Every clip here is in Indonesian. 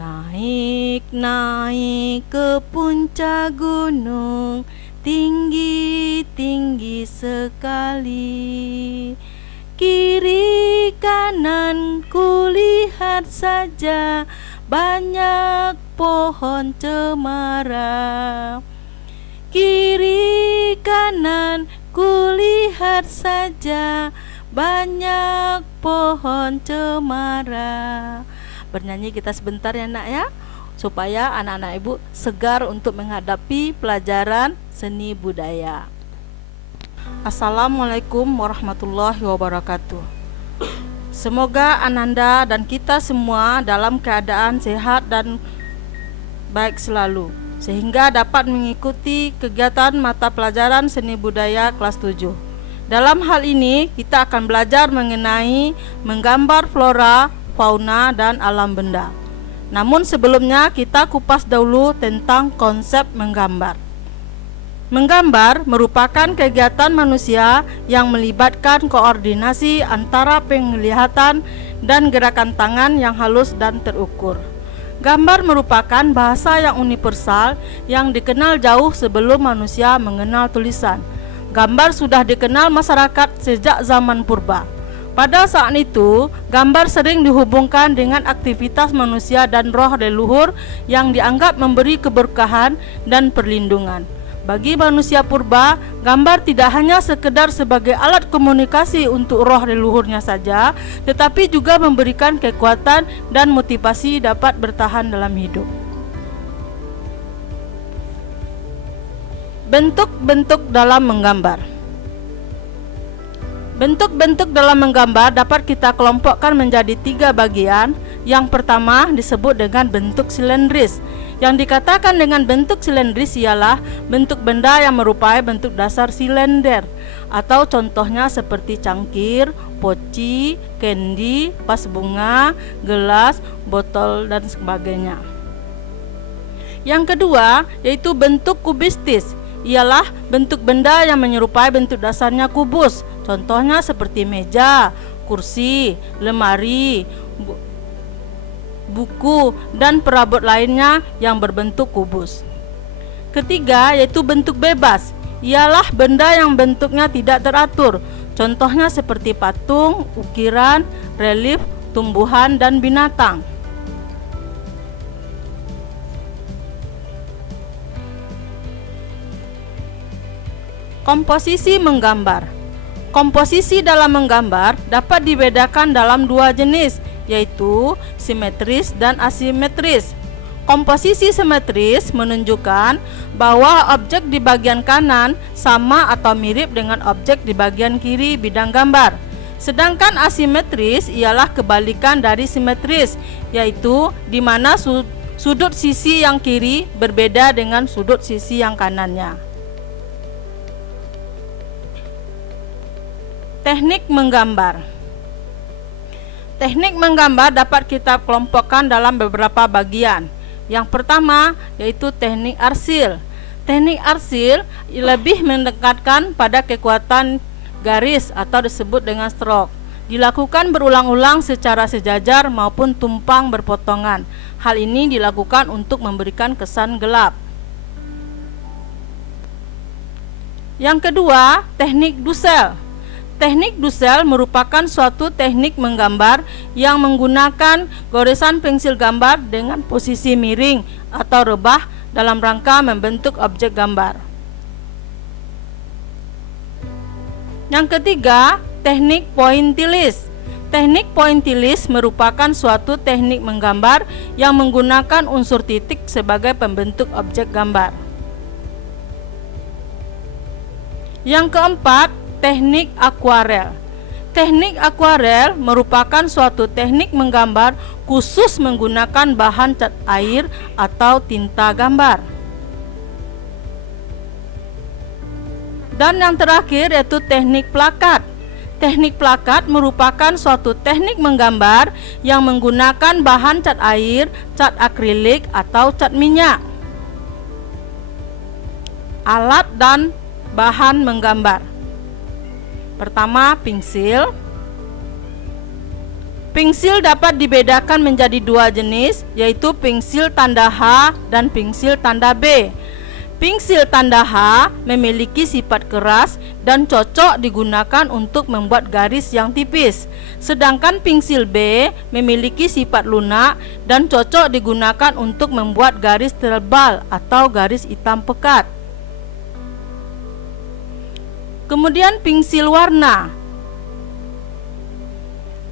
Naik-naik ke puncak gunung, tinggi-tinggi sekali. Kiri kanan kulihat saja banyak pohon cemara. Kiri kanan kulihat saja banyak pohon cemara. Bernyanyi kita sebentar ya nak ya, supaya anak-anak ibu segar untuk menghadapi pelajaran seni budaya. Assalamualaikum warahmatullahi wabarakatuh. Semoga Ananda dan kita semua dalam keadaan sehat dan baik selalu, sehingga dapat mengikuti kegiatan mata pelajaran seni budaya kelas 7. Dalam hal ini kita akan belajar mengenai menggambar flora, fauna, dan alam benda. Namun sebelumnya kita kupas dahulu tentang konsep menggambar. Menggambar merupakan kegiatan manusia yang melibatkan koordinasi antara penglihatan dan gerakan tangan yang halus dan terukur. Gambar merupakan bahasa yang universal yang dikenal jauh sebelum manusia mengenal tulisan. Gambar sudah dikenal masyarakat sejak zaman purba. Pada saat itu, gambar sering dihubungkan dengan aktivitas manusia dan roh leluhur yang dianggap memberi keberkahan dan perlindungan. Bagi manusia purba, gambar tidak hanya sekedar sebagai alat komunikasi untuk roh leluhurnya saja, tetapi juga memberikan kekuatan dan motivasi dapat bertahan dalam hidup. Bentuk-bentuk dalam menggambar. Bentuk-bentuk dalam menggambar dapat kita kelompokkan menjadi 3 bagian. Yang pertama disebut dengan bentuk silindris. Yang dikatakan dengan bentuk silindris ialah bentuk benda yang merupakan bentuk dasar silinder, atau contohnya seperti cangkir, poci, kendi, vas bunga, gelas, botol, dan sebagainya. Yang kedua yaitu bentuk kubistis, ialah bentuk benda yang menyerupai bentuk dasarnya kubus. Contohnya seperti meja, kursi, lemari, buku, dan perabot lainnya yang berbentuk kubus. Ketiga yaitu bentuk bebas, ialah benda yang bentuknya tidak teratur. Contohnya seperti patung, ukiran, relief, tumbuhan, dan binatang. Komposisi menggambar. Komposisi dalam menggambar dapat dibedakan dalam 2 jenis, yaitu simetris dan asimetris. Komposisi simetris menunjukkan bahwa objek di bagian kanan sama atau mirip dengan objek di bagian kiri bidang gambar. Sedangkan asimetris ialah kebalikan dari simetris, yaitu di mana sudut sisi yang kiri berbeda dengan sudut sisi yang kanannya. Teknik menggambar. Teknik menggambar dapat kita kelompokkan dalam beberapa bagian. Yang pertama yaitu teknik arsil. Teknik arsil lebih mendekatkan pada kekuatan garis atau disebut dengan stroke. Dilakukan berulang-ulang secara sejajar maupun tumpang berpotongan. Hal ini dilakukan untuk memberikan kesan gelap. Yang kedua, teknik dusel. Teknik dusel merupakan suatu teknik menggambar yang menggunakan goresan pensil gambar dengan posisi miring atau rebah dalam rangka membentuk objek gambar. Yang ketiga, teknik pointillis. Teknik pointillis merupakan suatu teknik menggambar yang menggunakan unsur titik sebagai pembentuk objek gambar. Yang keempat, teknik akuarel. Teknik akuarel merupakan suatu teknik menggambar khusus menggunakan bahan cat air atau tinta gambar. Dan yang terakhir yaitu teknik plakat. Teknik plakat merupakan suatu teknik menggambar yang menggunakan bahan cat air, cat akrilik, atau cat minyak. Alat dan bahan menggambar. Pertama, pensil, Pensil dapat dibedakan menjadi dua jenis, yaitu pensil tanda H dan pensil tanda B. Pensil tanda H memiliki sifat keras dan cocok digunakan untuk membuat garis yang tipis. Sedangkan pensil B memiliki sifat lunak dan cocok digunakan untuk membuat garis tebal atau garis hitam pekat. Kemudian pensil warna.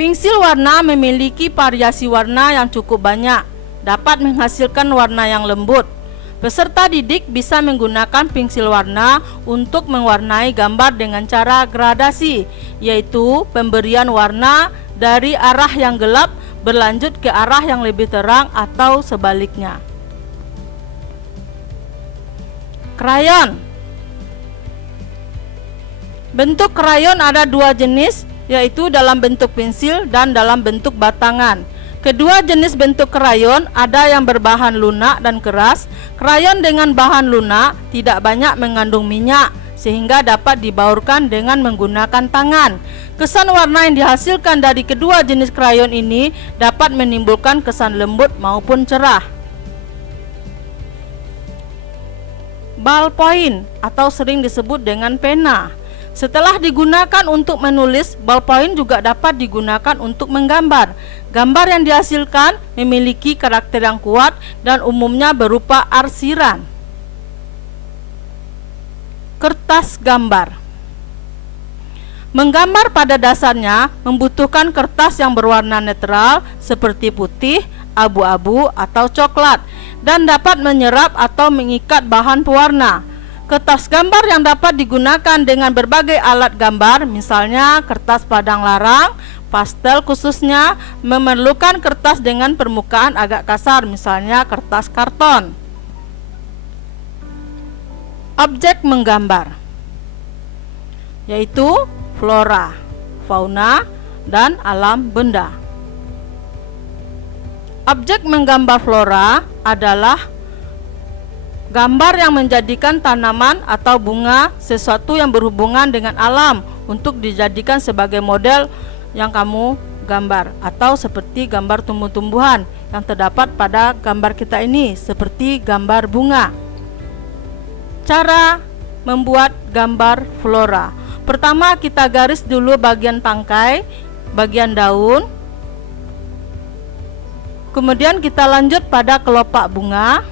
Pensil warna memiliki variasi warna yang cukup banyak, dapat menghasilkan warna yang lembut. Peserta didik bisa menggunakan pensil warna untuk mewarnai gambar dengan cara gradasi, yaitu pemberian warna dari arah yang gelap berlanjut ke arah yang lebih terang atau sebaliknya. Krayon. Bentuk krayon ada dua jenis, yaitu dalam bentuk pensil dan dalam bentuk batangan. Kedua jenis bentuk krayon ada yang berbahan lunak dan keras. Krayon dengan bahan lunak tidak banyak mengandung minyak sehingga dapat dibaurkan dengan menggunakan tangan. Kesan warna yang dihasilkan dari kedua jenis krayon ini dapat menimbulkan kesan lembut maupun cerah. Ballpoint atau sering disebut dengan pena. Setelah digunakan untuk menulis, ballpoint juga dapat digunakan untuk menggambar. Gambar yang dihasilkan memiliki karakter yang kuat dan umumnya berupa arsiran. Kertas gambar. Menggambar pada dasarnya membutuhkan kertas yang berwarna netral seperti putih, abu-abu, atau coklat dan dapat menyerap atau mengikat bahan pewarna. Kertas gambar yang dapat digunakan dengan berbagai alat gambar, misalnya kertas padang larang, pastel khususnya memerlukan kertas dengan permukaan agak kasar, misalnya kertas karton. Objek menggambar, yaitu flora, fauna, dan alam benda. Objek menggambar flora adalah gambar yang menjadikan tanaman atau bunga, sesuatu yang berhubungan dengan alam, untuk dijadikan sebagai model yang kamu gambar, atau seperti gambar tumbuh-tumbuhan yang terdapat pada gambar kita ini, seperti gambar bunga. Cara membuat gambar flora. Pertama, kita garis dulu bagian tangkai, bagian daun. Kemudian kita lanjut pada kelopak bunga.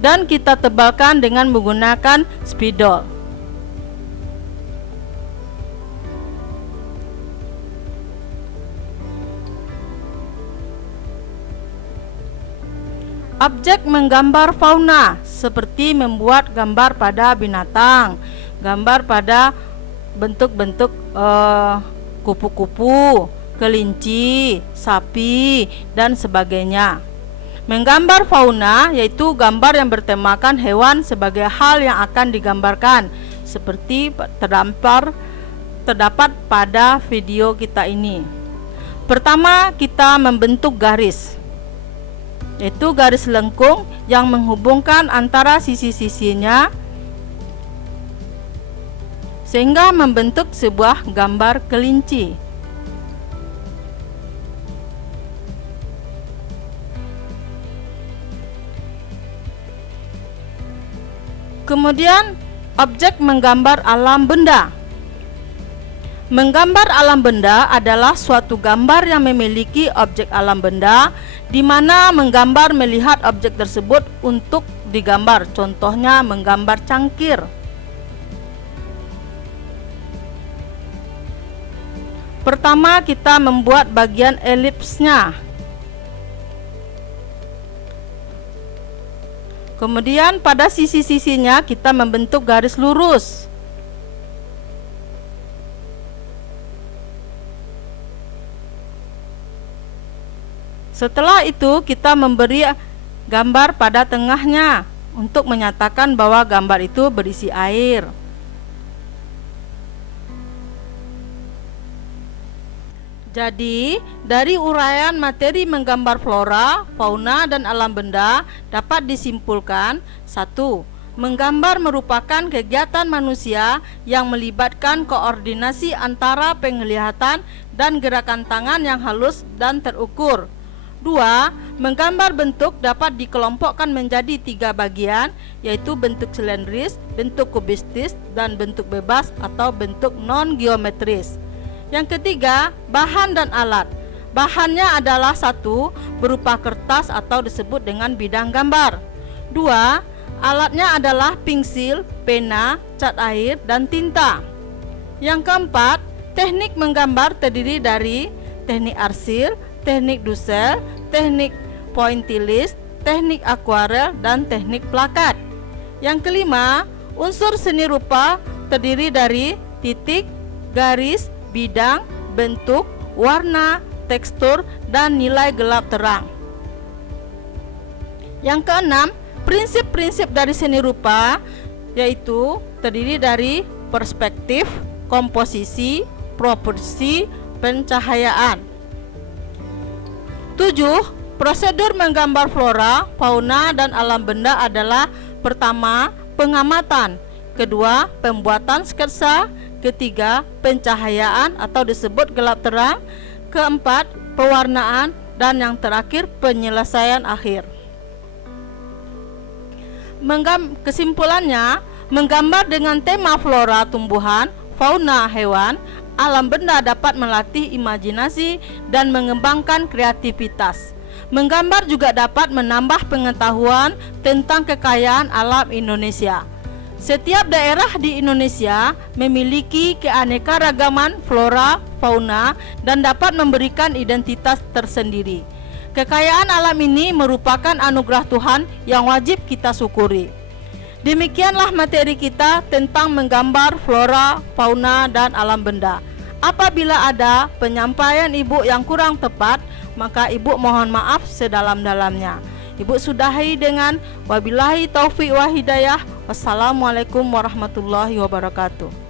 Dan kita tebalkan dengan menggunakan spidol. Objek menggambar fauna, seperti membuat gambar pada binatang, gambar pada bentuk-bentuk kupu-kupu, kelinci, sapi, dan sebagainya. Menggambar fauna yaitu gambar yang bertemakan hewan sebagai hal yang akan digambarkan, seperti terdapat pada video kita ini. Pertama, kita membentuk garis, yaitu garis lengkung yang menghubungkan antara sisi-sisinya sehingga membentuk sebuah gambar kelinci. Kemudian, objek menggambar alam benda. Menggambar alam benda adalah suatu gambar yang memiliki objek alam benda, di mana menggambar melihat objek tersebut untuk digambar. Contohnya menggambar cangkir. Pertama, kita membuat bagian elipsnya. Kemudian pada sisi-sisinya kita membentuk garis lurus. Setelah itu kita memberi gambar pada tengahnya untuk menyatakan bahwa gambar itu berisi air. Jadi, dari uraian materi menggambar flora, fauna, dan alam benda dapat disimpulkan: 1. Menggambar merupakan kegiatan manusia yang melibatkan koordinasi antara penglihatan dan gerakan tangan yang halus dan terukur. 2. Menggambar bentuk dapat dikelompokkan menjadi 3 bagian, yaitu bentuk silindris, bentuk kubistis, dan bentuk bebas atau bentuk non-geometris. Yang ketiga, bahan dan alat. Bahannya adalah 1. Berupa kertas atau disebut dengan bidang gambar. 2. Alatnya adalah pensil, pena, cat air, dan tinta. Yang keempat, teknik menggambar terdiri dari teknik arsil, teknik dusel, teknik pointillis, teknik akuarel, dan teknik plakat. Yang kelima, unsur seni rupa terdiri dari titik, garis, bidang, bentuk, warna, tekstur, dan nilai gelap terang. Yang keenam, prinsip-prinsip dari seni rupa yaitu terdiri dari perspektif, komposisi, proporsi, pencahayaan. 7. Prosedur menggambar flora, fauna, dan alam benda adalah: pertama, pengamatan, kedua, pembuatan sketsa, ketiga, pencahayaan atau disebut gelap terang, keempat, pewarnaan, dan yang terakhir, penyelesaian akhir. Kesimpulannya, menggambar dengan tema flora tumbuhan, fauna hewan, alam benda dapat melatih imajinasi dan mengembangkan kreativitas. Menggambar juga dapat menambah pengetahuan tentang kekayaan alam Indonesia. Setiap daerah di Indonesia memiliki keanekaragaman flora, fauna, dan dapat memberikan identitas tersendiri. Kekayaan alam ini merupakan anugerah Tuhan yang wajib kita syukuri. Demikianlah materi kita tentang menggambar flora, fauna, dan alam benda. Apabila ada penyampaian Ibu yang kurang tepat, maka Ibu mohon maaf sedalam-dalamnya. Ibu sudahi dengan wabillahi taufiq wa hidayah. Wassalamualaikum warahmatullahi wabarakatuh.